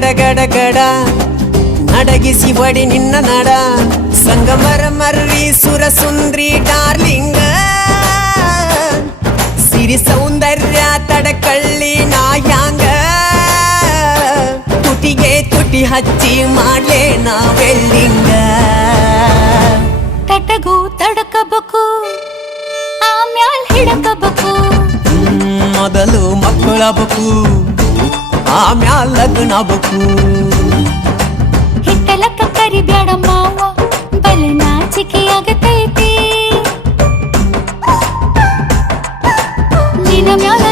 ಗಡ ಗಡ ಗಡ ನಡಗಿಸಿ ಬಡಿ ನಿನ್ನ ನಡ ಸಂಗಮರ ಮರ್ರಿ ಸುರ ಸುಂದ್ರಿ ಡಾರ್ಲಿಂಗ ಸಿರಿ ಸೌಂದರ್ಯ ತಡಕಳ್ಳಿ ನಾಯಾಂಗ ತುಟಿಗೆ ತುಟಿ ಹಚ್ಚಿ ಮಾಡ್ಲೇ ನಾವೆಲ್ಲಿಂಗ ತಟಗೂ ತಡಕಬೇಕು ಆಮ್ಯಾಲ್ ಹಿಡಕಬೇಕು ಮೊದಲು ಮಕ್ಕಳಬೇಕು ಆಮ್ಯಾಲ್ ಲಗ್ನಬೇಕು ಹಿತ್ತಲಕ್ಕ ಕರಿಬ್ಯಾಡ ಮಾವ ಬಲ ನಾಚಿಕೆಯಾಗತೈತಿ ನಿನ ಮ್ಯಾಲ